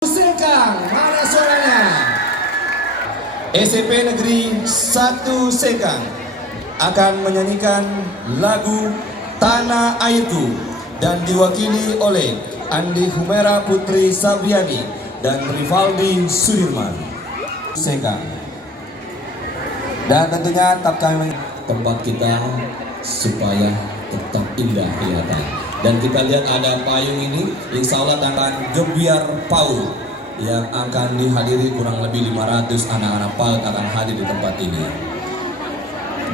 Sekang, mana suaranya? SMP Negeri 1 Sekang akan menyanyikan lagu Tanah Airku dan diwakili oleh Andi Humera Putri Sabriani dan Rivaldi Sudirman. Sekang. Dan tentunya tetap kami tempat kita supaya tetap indah kelihatan. Dan kita lihat ada payung ini, insya Allah akan gebiar PAUD yang akan dihadiri kurang lebih 500 anak-anak PAUD akan hadir di tempat ini.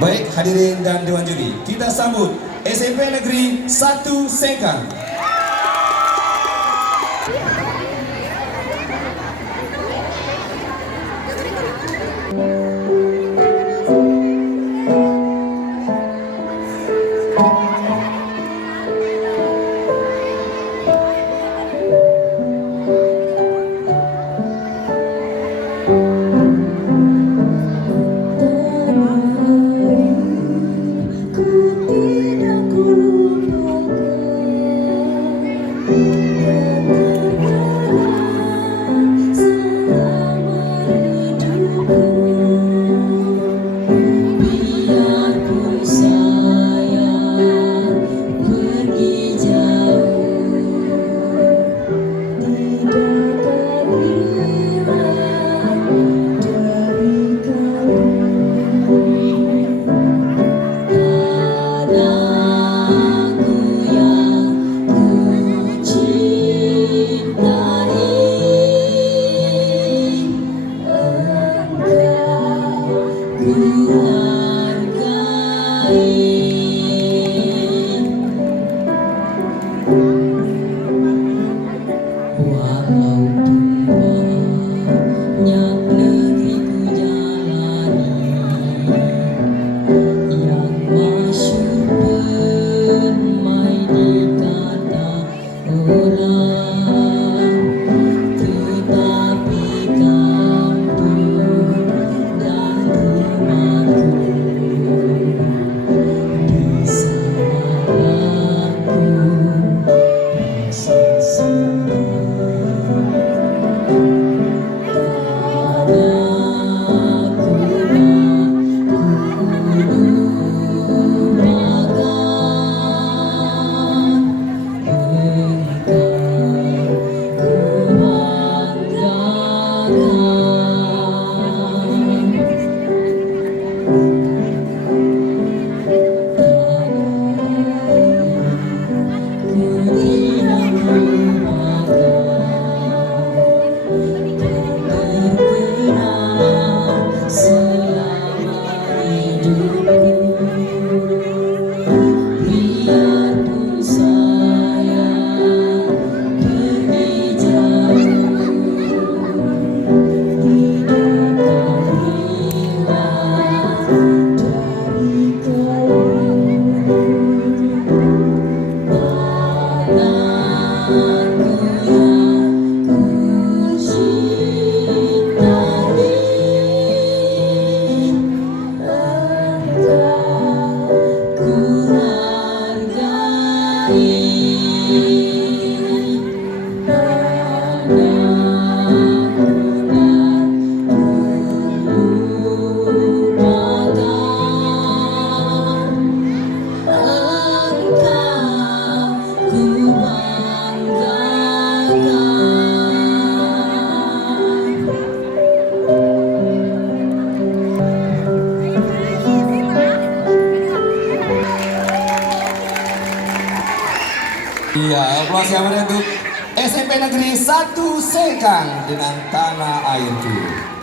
Baik hadirin dan dewan juri, kita sambut SMP Negeri 1 Sekang. Iya, aplaus yang meriah untuk SMP Negeri 1 Sekang dengan Tanah Airku.